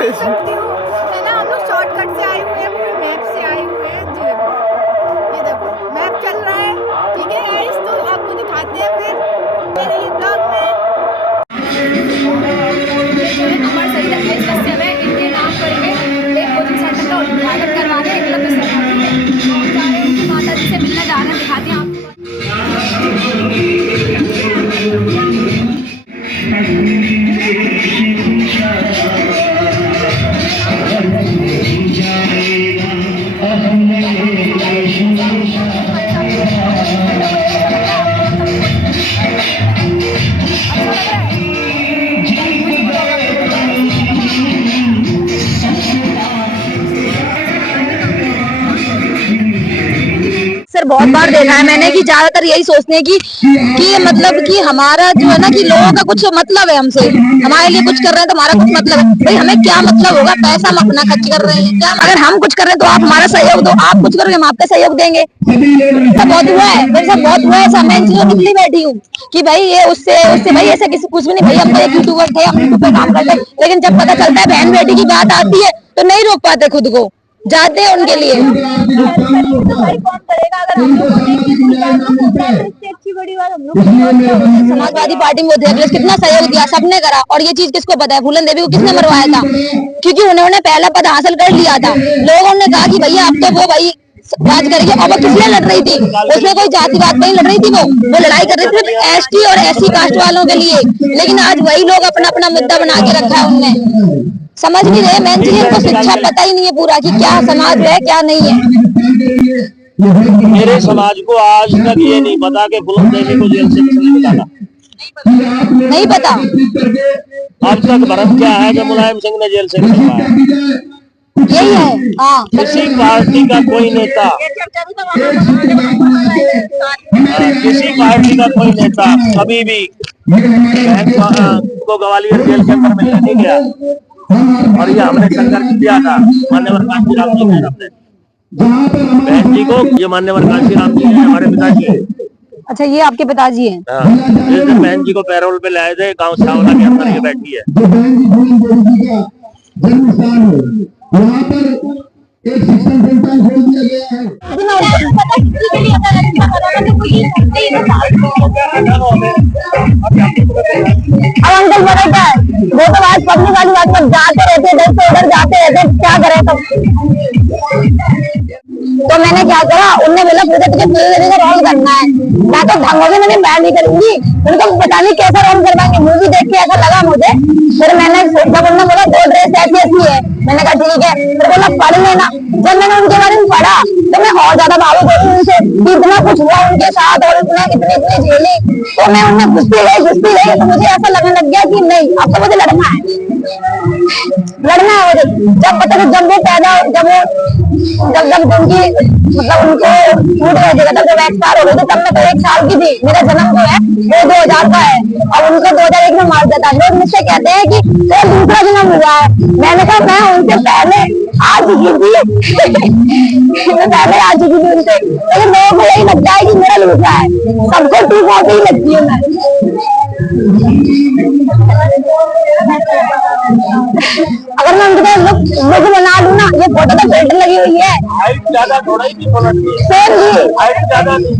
है ना, हम लोग शॉर्टकट से आए हुए हैं, पूरे मैप से आए हुए हैं। ये देखो मैप चल रहा है, ठीक है गाइस, तो आपको दिखाते हैं फिर मेरे ये ब्लॉग में। नंबर सही रखा, इसका समय इनके नाम करेंगे, एक कोचिंग सेंटर का उद्घाटन करवा रहे हैं, एकलव्य सरकार में जा रहे हैं, उनकी माता जी से मिलने जा रहे हैं, दिखाते हैं आपको। सर बहुत बार देखा है मैंने कि ज्यादातर यही सोचते हैं कि मतलब कि हमारा जो है ना कि लोगों का कुछ मतलब है हमसे, हमारे लिए कुछ कर रहे हैं तो हमारा कुछ मतलब है। भाई हमें क्या मतलब होगा, पैसा हम अपना खर्च कर रहे हैं क्या? अगर हम कुछ कर रहे हैं तो आप हमारा सहयोग दो, आप कुछ करोगे हम आपका सहयोग देंगे। सब बहुत हुआ है मेरे साथ, बहुत हुआ है। ऐसा मैं चीजों निकली बैठी हूँ कि भाई ये उससे उससे भाई ऐसा किसी कुछ भी नहीं। भाई हम तो एक यूट्यूबर थे, हम यूट्यूब पे काम करते, लेकिन जब पता चलता है बहन बेटी की बात आती है तो नहीं रोक पाते खुद को, जाते हैं उनके लिए। समाजवादी पार्टी में देख कितना सहयोग दिया, सबने करा। और ये चीज किसको पता है, फूलन देवी को किसने मरवाया था? क्योंकि उन्होंने पहला पद हासिल कर लिया था। लोगों ने कहा कि भैया अब तो वो भाई राज करेगी। अब वो किस लिए लड़ रही थी? उसमें कोई जातिवाद नहीं लड़ रही थी, वो लड़ाई कर रही थी एसटी और एससी कास्ट वालों के लिए। लेकिन आज वही लोग अपना अपना मुद्दा बना के रखा है उनने, समझ नहीं रहे। मेन चीज इनको शिक्षा पता ही नहीं है पूरा कि क्या समाज है क्या नहीं है। मेरे समाज को आज तक ये नहीं पता कि फूलन देवी को जेल से किसने निकाला, नहीं पता। अब तक भरम क्या है कि मुलायम सिंह ने जेल से निकलवाया। यही है। हाँ, किसी पार्टी का कोई नेता, किसी पार्टी का कोई नेता कभी भी बहन को ग्वालियर जेल के अंदर मिलने नहीं गया। और ये हमने संघर्ष किया था मान्यवर कांशीराम जी ने, अपने बहन जी को, ये मान्यवर कांशीराम जी है हमारे पिताजी है। अच्छा ये आपके पिताजी हैं? जिस दिन बहन जी को पैरोल पे लाए थे गांव सावला के अंदर ये बैठी है। यहाँ पर एक शिक्षण संस्थान खोल दिया गया है। अब अंकल पता क्या है, वो तो आज पब्लिक वाली बात में जाते रहते, इधर से उधर जाते रहते, क्या करें तब। तो मैंने क्या करा, उनने बोला तुझे तुझे रोल करना है। मैं तो ढंगों से मैंने बैन नहीं करूंगी, उनको पता नहीं कैसा रोल करवाएंगे। मूवी देख के ऐसा लगा मुझे। फिर मैंने जब उन्होंने बोला 2 ड्रेस ऐसी है, मैंने कहा ठीक है। फिर बोला पढ़ लेना। जब मैंने उनके बारे में पढ़ा तो मैं और ज्यादा भावुक हुई उनसे, इतना कुछ हुआ उनके साथ और इतनी झेली। तो मैं उनमें घुसती गई तो मुझे ऐसा लगने लग गया कि नहीं अब तो मुझे लड़ना है मुझे। जब पता जब वो पैदा जब उनकी मतलब उनको छूट गई थी, जब एक्सपायर हो गई थी, तब मैं तो 1 साल की थी। मेरा जन्म जो है वो 2000 का है और उनको 2001 में मार दिया था। लोग मुझसे कहते हैं कि तो दूसरा जन्म हुआ है। मैंने कहा मैं उनसे पहले आ चुकी थी मैं पहले आ चुकी थी उनसे। लेकिन लोगों को यही लगता है कि मेरा दूसरा है, सबको 240 ही लगती है मैं। अगर मैं उनके लुक बना लूँ ना, ये फोटो तो फिल्टर लगी हुई है, हाइट ज्यादा थोड़ा ही सेम ही हाइट ज्यादा नहीं।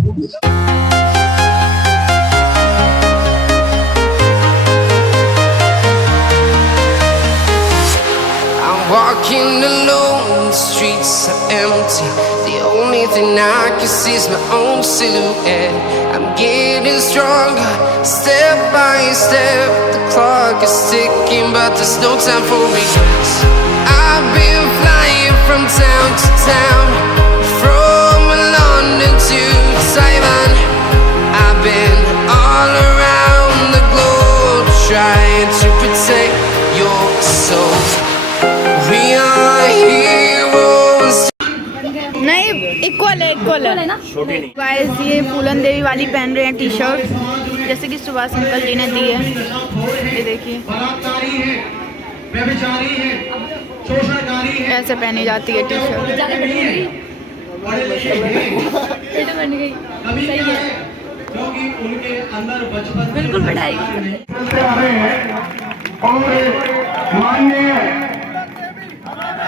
Walking alone, the streets are empty. The only thing I can see is my own silhouette. I'm getting stronger, step by step. The clock is ticking, but there's no time for regrets. I've been flying from town to town, from London to Taiwan. I've been all around the globe, trying to protect your soul. नहीं equal है ना। Guys ये फूलन देवी वाली पहन रहे हैं T shirt, जैसे कि सुभाष अंकल जी ने दी है। ये देखिए ऐसे पहनी जाती है टी शर्ट। बिल्कुल पढ़ाई। माननीय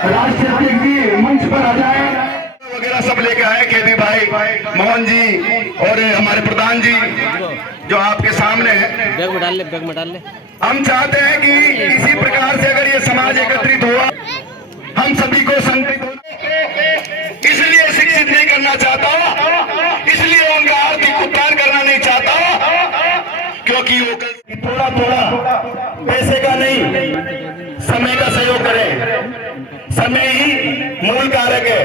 राष्ट्रीय अध्यक्ष जी मंच पर आ जाए वगैरह सब लेके आए, केबी भाई, मोहन जी और हमारे प्रधान जी जो आपके सामने है। बैग में डाल ले। हम चाहते हैं कि इसी प्रकार से अगर ये समाज एकत्रित हुआ, हम सभी को संगठित होना, इसलिए शिक्षित नहीं करना चाहता, इसलिए उनका आर्थिक उत्थान करना नहीं चाहता, क्योंकि वो थोड़ा थोड़ा पैसे का नहीं, समय का सहयोग करें। समय ही मूल कारक है।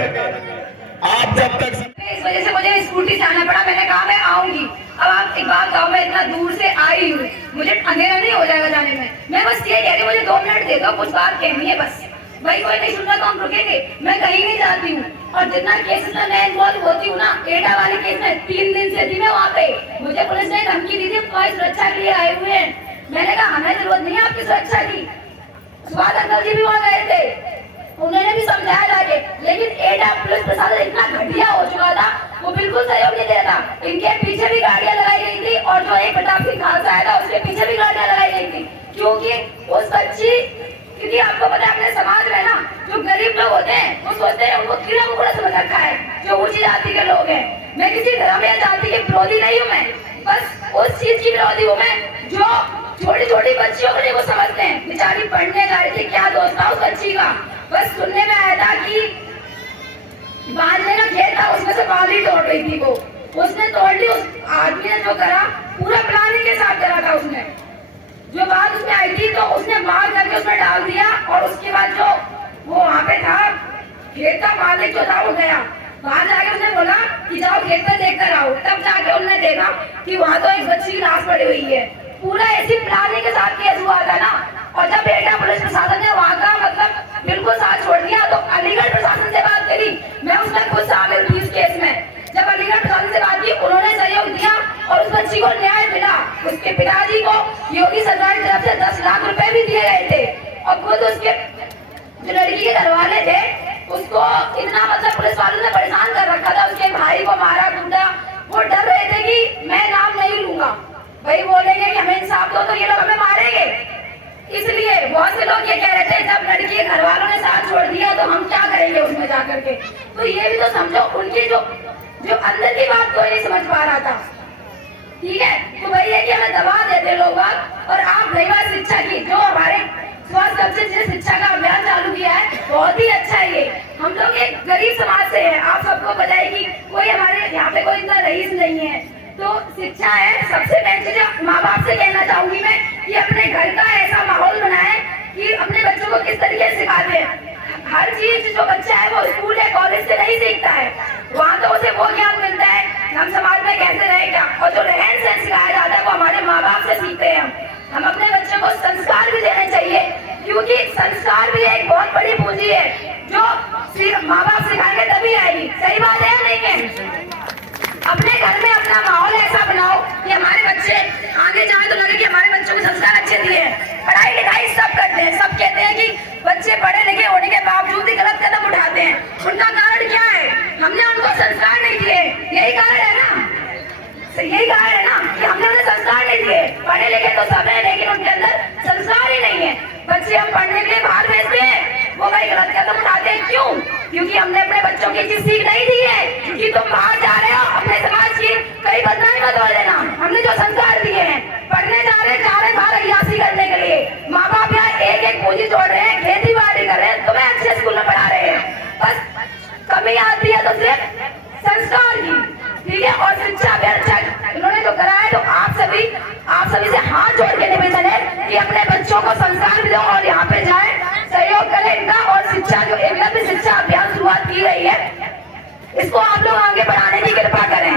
आप जब तक इस वजह से मुझे स्कूटी से आना पड़ा। मैंने कहा मैं आऊंगी। अब आप एक बात कहो, मैं इतना दूर से आई हूँ, मुझे अंधेरा नहीं हो जाएगा जाने में। मैं बस ये कह रही हूँ, मुझे 2 मिनट दे दो, कुछ बात कहनी है बस। भाई कोई नहीं सुन रहा तो हम रुकेंगे। मैं कहीं नहीं जाती हूँ। और जितना केसेस में मैं इन्वॉल्व होती हूँ ना, एडा वाले केस में 3 दिन से थी मैं वहाँ पे। मुझे पुलिस ने धमकी दी थी, कोई सुरक्षा के लिए आए हुए हैं। मैंने कहा हमें जरूरत नहीं है आपकी सुरक्षा की। स्वाद अंकल जी भी वहाँ गए थे, उन्होंने भी समझाया जाके, लेकिन एडा पुलिस प्रशासन इतना घटिया हो चुका था, वो बिल्कुल सहयोग नहीं दे रहा। इनके पीछे भी गाड़ियां लगाई गई थी और जो एक प्रताप सिंह खालसा आया था उसके पीछे भी गाड़ियां लगाई गई थी। क्योंकि उस बच्ची, क्योंकि आपको पता है अपने समाज में ना जो गरीब लोग होते हैं वो सोचते हैं उनको कीड़ा मकोड़ा समझ रखा है, जो ऊंची जाति के लोग हैं। मैं किसी धर्म या जाति के विरोधी नहीं हूँ, मैं बस उस चीज की विरोधी हूँ मैं जो छोटी छोटी बच्चियों को नहीं वो समझते हैं। बेचारी पढ़ने गई थी, क्या दोस्त था उस बच्ची का, बस सुनने में आया था कि बाजरे का खेत था, उसमें से बाली तोड़ रही थी वो, उसने तोड़ ली। उस आदमी ने जो करा पूरा प्लानिंग के साथ करा था उसने। जो बात उसमें आई थी तो उसने मार करके उसमें डाल दिया और उसके बाद जो वो वहाँ पे था खेत का मालिक जो था वो गया बाहर, जाके उसने बोला कि जाओ खेत में देख कर आओ। तब जाके उन्होंने देखा कि वहाँ तो एक बच्ची की लाश पड़ी हुई है। पूरा ऐसी प्लानिंग के साथ केस हुआ था ना। और जब एडा पुलिस प्रशासन ने वहाँ का मतलब बिल्कुल साथ छोड़ दिया तो अलीगढ़ प्रशासन से बात करी, मैं उसमें खुद शामिल थी इस केस में। जब अलीगढ़ प्रशासन से बात की, उन्होंने सहयोग दिया और उस बच्ची को न्याय मिला। उसके पिताजी को योगी सरकार की तरफ से 10 लाख रुपए भी दिए गए थे और खुद उसके जो लड़की के घर वाले थे उसको इतना मतलब पुलिस वालों ने परेशान कर रखा था, उसके भाई को मारा कूटा। वो डर रहे थे कि मैं नाम नहीं लूंगा, भाई बोलेंगे कि हमें इंसाफ दो तो ये लोग हमें मारेंगे। इसलिए बहुत से लोग ये कह रहे थे जब लड़की के घर वालों ने साथ छोड़ दिया तो हम क्या करेंगे उसमें जाकर के। तो ये भी तो समझो, उनकी जो अंदर की बात कोई नहीं समझ पा रहा था। ठीक है, तो वही है कि हमें दबा देते लोग। और आप रही बात शिक्षा की, जो हमारे स्वास्थ्य सबसे जिस शिक्षा का अभियान चालू किया है बहुत ही अच्छा है। ये हम लोग एक गरीब समाज से हैं, आप सबको पता है कि कोई हमारे यहाँ पे कोई इतना रईस नहीं है। तो शिक्षा है सबसे मेन चीज। माँ बाप से कहना चाहूंगी मैं कि अपने घर का ऐसा माहौल बनाए कि अपने बच्चों को किस तरीके से सिखाते हैं। हर चीज जो बच्चा है वो स्कूल या कॉलेज से नहीं सीखता है, वहाँ तो उसे वो ज्ञान मिलता है हम समाज में कैसे रहेगा। और जो रहन सहन सिखाया जाता है वो हमारे माँ बाप से सीखते हैं। हम अपने बच्चों को संस्कार भी देने चाहिए, क्योंकि संस्कार भी एक बहुत बड़ी पूंजी है जो माँ बाप सिखाएंगे तभी आएगी। सही बात है या नहीं है? अपने घर में अपना माहौल ऐसा बनाओ कि हमारे बच्चे आगे जाए तो लगे कि हमारे बच्चों को संस्कार अच्छे दिए हैं। पढ़ाई लिखाई सब करते हैं, सब कहते हैं कि बच्चे पढ़े लिखे होने के बावजूद ही गलत कदम उठाते हैं। उनका कारण क्या है? हमने उनको संस्कार नहीं दिए, यही कारण है ना, यही कारण है ना कि हमने उन्हें संस्कार नहीं दिए। पढ़े लिखे तो सब है लेकिन उनके अंदर संस्कार ही नहीं है। बच्चे हम पढ़ने के लिए बाहर भेजते हैं, वो कई गलत कदम उठाते हैं। क्यों? क्योंकि हमने अपने बच्चों की चीज सीख नहीं दी है कि तुम बाहर जा रहे हो अपने समाज की कई बदनामी मत हो लेना। हमने जो संस्कार दिए हैं, पढ़ने जा रहे बाहर अयासी करने के लिए, माँ बाप यहाँ एक एक पूंजी जोड़ रहे हैं, खेती बाड़ी कर रहे हैं, तुम्हें अच्छे स्कूल में पढ़ा रहे हैं। बस कमी आती है तो सिर्फ संस्कार की, ठीक है। और शिक्षा अभियान इन्होंने जो कराया, तो आप सभी से हाथ जोड़ के निवेदन है कि अपने बच्चों को संस्कार भी दो और यहाँ पे जाए, सहयोग करें इनका। और शिक्षा जो एकलव्य शिक्षा अभियान शुरुआत की गई है, इसको आप लोग आगे बढ़ाने की कृपा करें,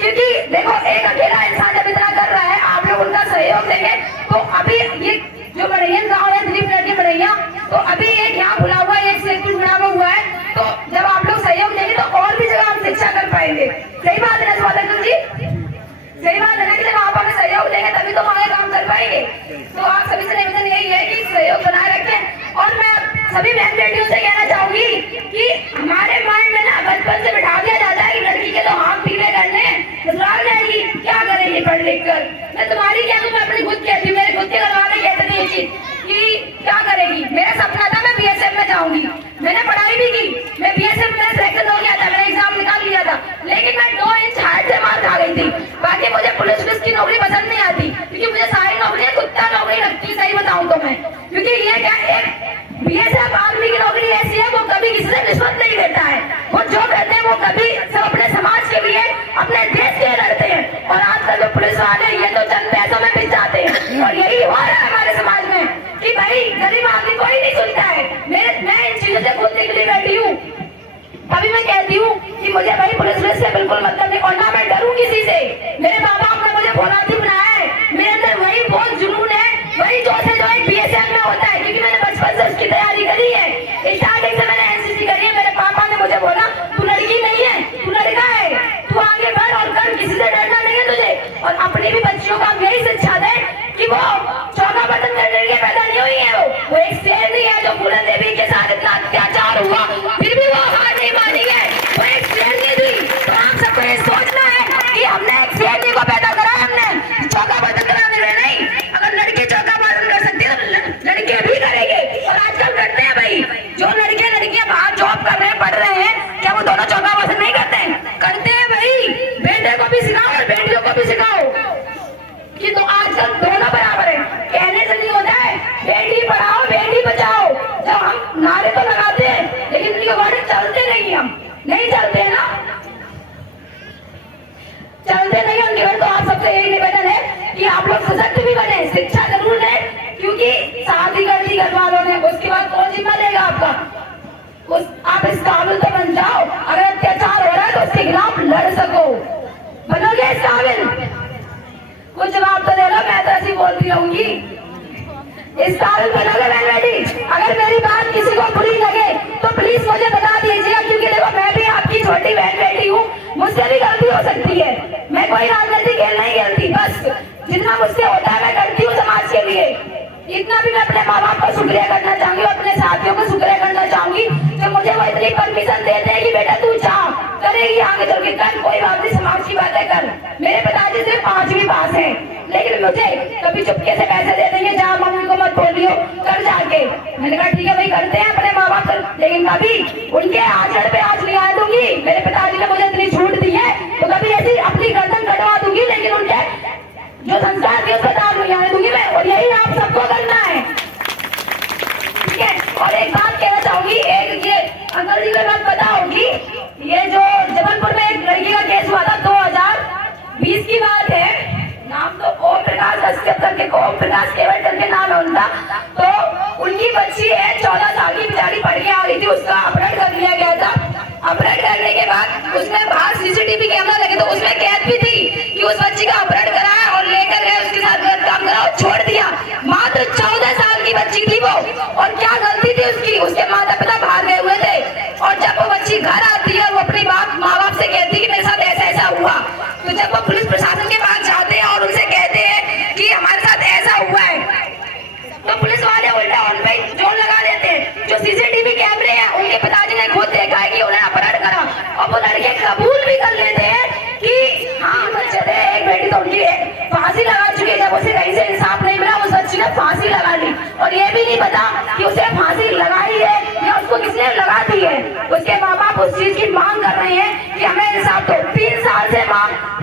क्योंकि देखो एक अकेला इंसान जब इतना कर रहा है, आप लोग उनका सहयोग देंगे तो अभी ये जो बड़ैया गाँव है, दिलीप नगर की बड़ैया, तो अभी एक यहाँ खुला हुआ है, एक सेतु जुड़ा हुआ है। तो जब आप लोग सहयोग देंगे तो और भी जगह हम शिक्षा कर पाएंगे। सही बात है ना स्वागत जी? सही बात है ना कि जब आप हमें सहयोग देंगे तभी तो हमारे काम कर पाएंगे। तो आप सभी से निवेदन यही है कि सहयोग बनाए रखें। और मैं सभी बहन बेटियों से कहना चाहूंगी कि हमारे माइंड में ना बचपन से बिठा दिया जाता है कि लड़की के तो हाथ पीले करने, ससुराल जाएगी, क्या करेगी पढ़ लिख कर। मैं तुम्हारी क्या मैं अपनी खुद कहती हूँ, मेरे खुद के घर वाले कहते थे ये चीज कि क्या करेगी। मेरा सपना था मैं BSF में जाऊंगी, मैंने पढ़ाई भी की, मैं बीएसएफ में सेलेक्शन हो गया था, मैंने एग्जाम निकाल लिया था, लेकिन मैं 2 इंच हाइट से मार खा गई थी। बाकी मुझे पुलिस की नौकरी पसंद नहीं आती, क्योंकि मुझे सारी नौकरियां कुत्ता नौकरी लगती, सही बताऊं तो मैं, क्योंकि ये क्या एक बीएसएफ आर्मी की नौकरी ऐसी है, वो कभी किसी से रिश्वत नहीं लेता है, वो जो कहते हैं वो कभी सब अपने समाज के लिए, अपने देश के लिए लड़ते हैं। और आजकल जो पुलिस वाले ये तो चंद पैसों में बिक जाते हैं, और यही हो रहा है हमारे समाज में कि भाई गरीब आदमी कोई नहीं सुनता है। मैं इन चीजों से खुद निकली बैठी हूँ, अभी मैं कहती हूँ कि मुझे भाई पुलिस से बिल्कुल मतलब नहीं, और ना मैं डरूं किसी से। मेरे माँ बाप ने मुझे फौलादी बनाया है, मेरे अंदर वही बहुत जुनून है, वही जोश है जो एक बीएसएफ में होता है, क्योंकि मैंने बचपन से उसकी तैयारी करी है, स्टार्टिंग से मैंने एनसीसी करी है। मेरे पापा ने मुझे बोला तू लड़की नहीं है, तू लड़का है, तू आगे बढ़ और कर, किसी से डरना नहीं है तुझे। और अपनी भी बच्चियों को हम यही शिक्षा दें कि वो चौका बटन करने के पैदा नहीं हुई है, वो एक शेर नहीं है जो फूलन देवी के साथ इतना अत्याचार हुआ फिर भी वो हार नहीं मानी है, वो एक शेर नहीं थी। तो आप सबको ये सोचना है कि हमने एक शेरनी को पैदा करा है, हमने चौका बटन कराने में नहीं। अगर लड़के चौका बटन कर सकते हैं तो लड़के भी करेंगे, और आजकल करते हैं भाई, जो लड़कियां बाहर जॉब कर रहे हैं, पढ़ रहे हैं, क्या वो दोनों चौका बटन नहीं करते हैं? करते हैं भाई, बेटे को भी सिखाओ और बेटियों को भी सिखाओ कि तो आजकल दोनों बराबर है, कहने से नहीं होता है। बेटी पढ़ाओ बेटी बचाओ, जब हम नारे तो लगाते हैं लेकिन उनके अकॉर्डिंग चलते नहीं, हम नहीं चलते ना, चलते नहीं उनके घर। तो आप सबसे यही निवेदन है कि आप लोग सशक्त भी बने, शिक्षा जरूर है, क्योंकि शादी कर दी घर वालों ने, उसके बाद कौन जिम्मा लेगा आपका? आप इस काबिल तो बन जाओ, अगर अत्याचार हो रहा है तो उसके खिलाफ लड़ सको, बनोगे इस काबिल? कुछ जवाब तो दे लो, मैं तो ऐसी बोलती रहूंगी। इस काबिल बनोगे बहन बेटी? अगर मेरी बात किसी को बुरी लगे तो प्लीज मुझे बता दीजिए, क्योंकि देखो मैं भी आपकी छोटी बहन बेटी हूँ, मुझसे भी गलती हो सकती है, मैं कोई राजनीति खेल नहीं खेलती, बस जितना मुझसे होता है मैं करती हूँ समाज के लिए। इतना भी मैं अपने माँ बाप का शुक्रिया करना चाहूंगी, अपने साथियों को शुक्रिया करना चाहूंगी जो मुझे वो इतनी परमिशन देते हैं कि बेटा तू जा, करेगी आगे चल के कर, कोई बात नहीं, समाज की बातें कर। मेरे पिताजी सिर्फ 5वीं पास है, लेकिन मुझे कभी चुपके से पैसे दे देंगे, जा मम्मी को मत बोलियो, कर जाके। मैंने कहा ठीक है भाई, करते हैं अपने माँ बाप कर, लेकिन कभी उनके आंचल पे आंच नहीं आ दूंगी। मेरे पिताजी ने मुझे इतनी छूट दी है तो कभी ऐसी अपनी गर्दन कटवा दूंगी, लेकिन उनके जो संस्कार थे उसका दाम नहीं आने दूंगी मैं, और यही आप सबको करना है, ठीक है? और एक बात कहना चाहूंगी, एक ये अंकल जी को बात पता होगी, ये जो जबलपुर में एक लड़की का केस हुआ था 2020 की बात है, नाम तो ओम प्रकाश कश्यप करके, ओम प्रकाश केवल करके नाम है उनका। तो उनकी बच्ची है 14 साल की, बेचारी पढ़ के आ रही थी, उसका अपहरण कर लिया गया था। अपहरण करने के बाद उसमें बाहर सीसीटीवी कैमरा लगे, तो उसमें कैद भी थी कि उस बच्ची का अपहरण कराया और लेकर गए, उसके साथ गलत काम करा और छोड़ दिया। मात्र 14 साल की बच्ची थी वो, और क्या गलती थी उसकी? उसके माता पिता बाहर गए हुए थे, और जब वो बच्ची घर आती है और वो अपनी माँ बाप से कहती है कि मेरे साथ ऐसा ऐसा हुआ, तो जब वो पुलिस प्रशासन के पास जाते हैं और उनसे कहते हैं कि हमारे साथ ऐसा हुआ है, तो पुलिस वाले उल्टा उन पे जोर लगा देते हैं। जो सीसीटीवी कैमरे हैं उनके पिताजी ने खुद देखा है कि उन्हें अपहरण करा, और वो लड़के कबूल भी कर लेते हैं कि हाँ बच्चे थे, एक बेटी तो उनकी फांसी लगा चुकी है, जब उसे कहीं से इंसाफ नहीं मिला उस बच्ची ने फांसी लगा ली, और ये भी नहीं पता कि उसे फांसी लगाई है या उसको किसने लगा दी है। उसके माँ बाप उस चीज की मांग कर रहे हैं कि हमें इंसाफ दो। 3 साल से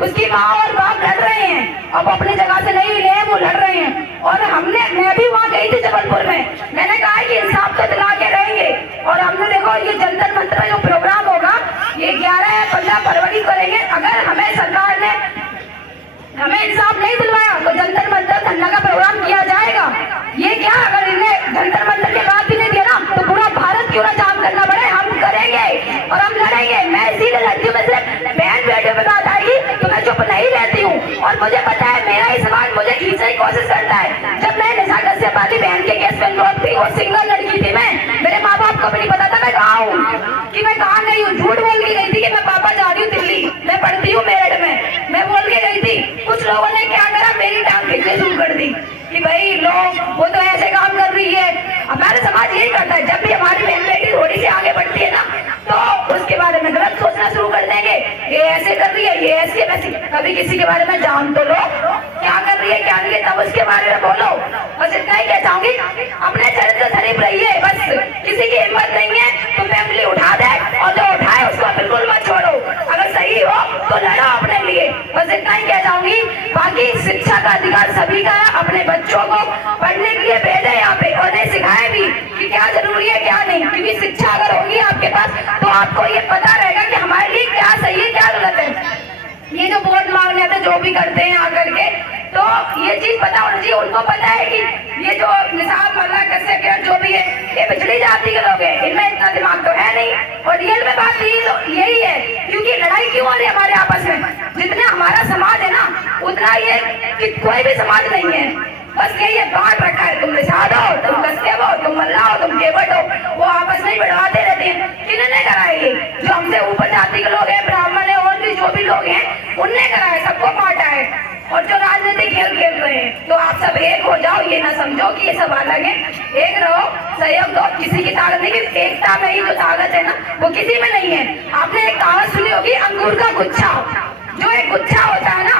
उसकी माँ और बाप लड़ रहे हैं, अब अपनी जगह से नहीं ले, वो लड़ रहे हैं। और मैं भी वहाँ गई थी जबलपुर में, मैंने कहा कि इंसाफ तो दिला के रहेंगे, और हमने देखो ये जंतर मंतर में जो प्रोग्राम होगा ये 11 या 15 फरवरी करेंगे। अगर हमें सरकार ने हमें इंसाफ नहीं दिलवाया तो जंतर मंतर धरना का प्रोग्राम किया जाएगा। ये क्या, अगर इन्हें जंतर मंतर के बाद भी नहीं दिया ना तो पूरा भारत क्यों ना जाम करना पड़े, हम करेंगे और हम लड़ेंगे। मैं इसीलिए लड़ती हूँ, मैं सिर्फ बहन बेटियों पे बात आएगी तो मैं चुप नहीं रहती हूँ, और मुझे पता है मेरा ही समाज मुझे खींचने की कोशिश करता है। जब मैं निशा कश्यप वाली बहन के केस में इन्वॉल्व थी, वो सिंगल लड़की थी, मैं मेरे माँ बाप को भी नहीं पता था मैं कहाँ हूँ, कि मैं कहाँ गई हूँ। झूठ बोल के गई थी कि मैं पापा जा रही हूँ दिल्ली, मैं पढ़ती हूँ मेरठ में, मैं बोल के गई थी। कुछ लोगों ने क्या करा, मेरी टांग खींचने शुरू कर दी कि भाई लोग वो तो ऐसे काम कर रही है, हमारा समाज यही करता है, जब भी हमारी बहन बेटी थोड़ी सी आगे बढ़ती है ना तो उसके बारे में गलत सोचना शुरू कर देंगे, ये ऐसे कर रही है, ये ऐसे वैसे। कभी किसी के बारे में जान तो लो क्या कर रही है क्या नहीं है, तब उसके बारे में बोलो। बस इतना ही कह चाहूंगी, अपने चरित्र शरीफ रहिए। बस किसी की हिम्मत नहीं है तो फैमिली उठा दे, और जो उठाए उसको बिल्कुल मत छोड़ो। अगर सही हो तो लड़ो अपने लिए। बस इतना ही कह चाहूंगी। बाकी शिक्षा का अधिकार सभी का है। अपने बच्चों को पढ़ने के लिए भेजे यहाँ पे, और उन्हें सिखाए भी कि क्या जरूरी है क्या नहीं, क्योंकि शिक्षा अगर होगी आपके पास तो आपको ये पता रहेगा कि हमारे लिए क्या सही है क्या गलत है। ये जो वोट मांगने आते जो भी करते हैं आकर के, तो ये चीज पता होना चाहिए। उनको पता है कि ये जो निसाब मल्ला कश्यप जो भी है ये पिछड़ी जाति के लोग हैं, इनमें इतना दिमाग तो है नहीं। और रियल में बात यही है, क्योंकि लड़ाई क्यों हो रही है हमारे आपस में। जितना हमारा समाज है ना उतना ये कि कोई भी समाज नहीं है। बस यही है, बांट रखा है, तुम निषाद हो, तुम कश्यप हो, तुम मल्ला हो, तुम केवट हो, वो आपस में ही बढ़वाते रहते हैं। किन्होंने करा है ये? जो हमसे ऊपर जाति के लोग हैं, ब्राह्मण है, और भी जो भी लोग हैं उनने करा है, सबको बांटा है। और जो राजनीतिक खेल खेल रहे हैं, तो आप सब एक हो जाओ, ये ना समझो कि ये सब अलग है। एक रहो, सहयोग दो, किसी की ताकत नहीं, एकता में ही जो ताकत है ना वो किसी में नहीं है। आपने एक कहावत सुनी होगी, अंगूर का गुच्छा। जो एक गुच्छा होता है ना,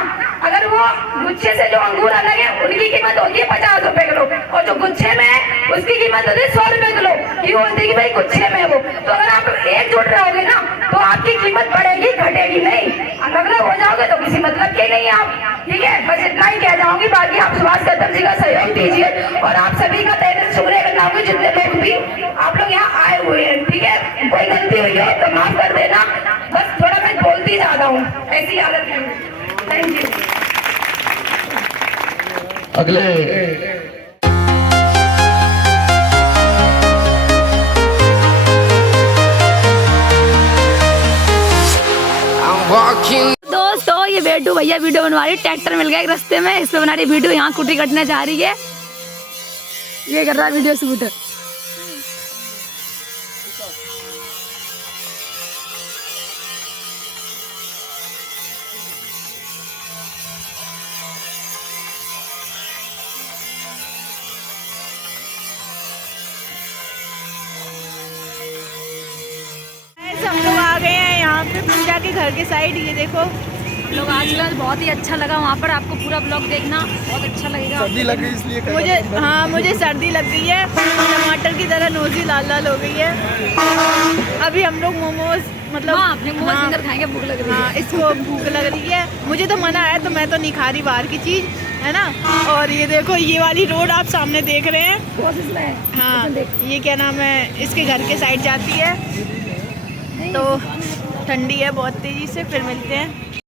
अगर वो गुच्छे से जो अंगूर अलग है उनकी कीमत होती है 50 रुपए किलो, और जो गुच्छे में है उसकी कीमत होती है 100 रुपए किलो। क्यों होती है कि भाई गुच्छे में है वो। तो अगर आप एकजुट रहोगे ना तो आपकी कीमत बढ़ेगी घटेगी नहीं। अलग अलग हो जाओगे तो किसी मतलब के नहीं आप। ठीक है, बस इतना ही कह जाऊंगी। बाकी आप सुभाष कदम जी का सहयोग दीजिए, और आप सभी का तहे दिल शुक्रिया करना होगा जितने लोग भी आप लोग यहाँ आए हुए हैं। ठीक है, कोई गलती हुई हो तो माफ कर देना। बस थोड़ा मैं बोलती ज्यादा हूँ, ऐसी आदत है। Thank you. अगले I'm walking. दोस्तों ये बेटू भैया वीडियो बनवा रही, ट्रैक्टर मिल गया एक रास्ते में, इस पे बना रही वीडियो। यहाँ कुटी कटने जा रही है, ये कर रहा है वीडियो शूट। हम लोग आ गए हैं यहाँ पे पूजा के घर के साइड। ये देखो हम लोग आज कल, बहुत ही अच्छा लगा वहाँ पर। आपको पूरा ब्लॉग देखना, बहुत अच्छा लगेगा। सर्दी लग गई इसलिए मुझे, हाँ मुझे सर्दी लग गई है, टमाटर की तरह नोजी लाल लाल हो गई है। अभी हम लोग मोमोज मतलब अपने मोमोज खाएंगे, भूख लग रही है। हाँ, इसको भूख लग रही है। मुझे तो मना है, तो मैं तो नहीं खा रही बाहर की चीज़, है ना। और ये देखो ये वाली रोड आप सामने देख रहे हैं, हाँ ये क्या नाम है, इसके घर के साइड जाती है। तो ठंडी है बहुत तेज़ी से। फिर मिलते हैं।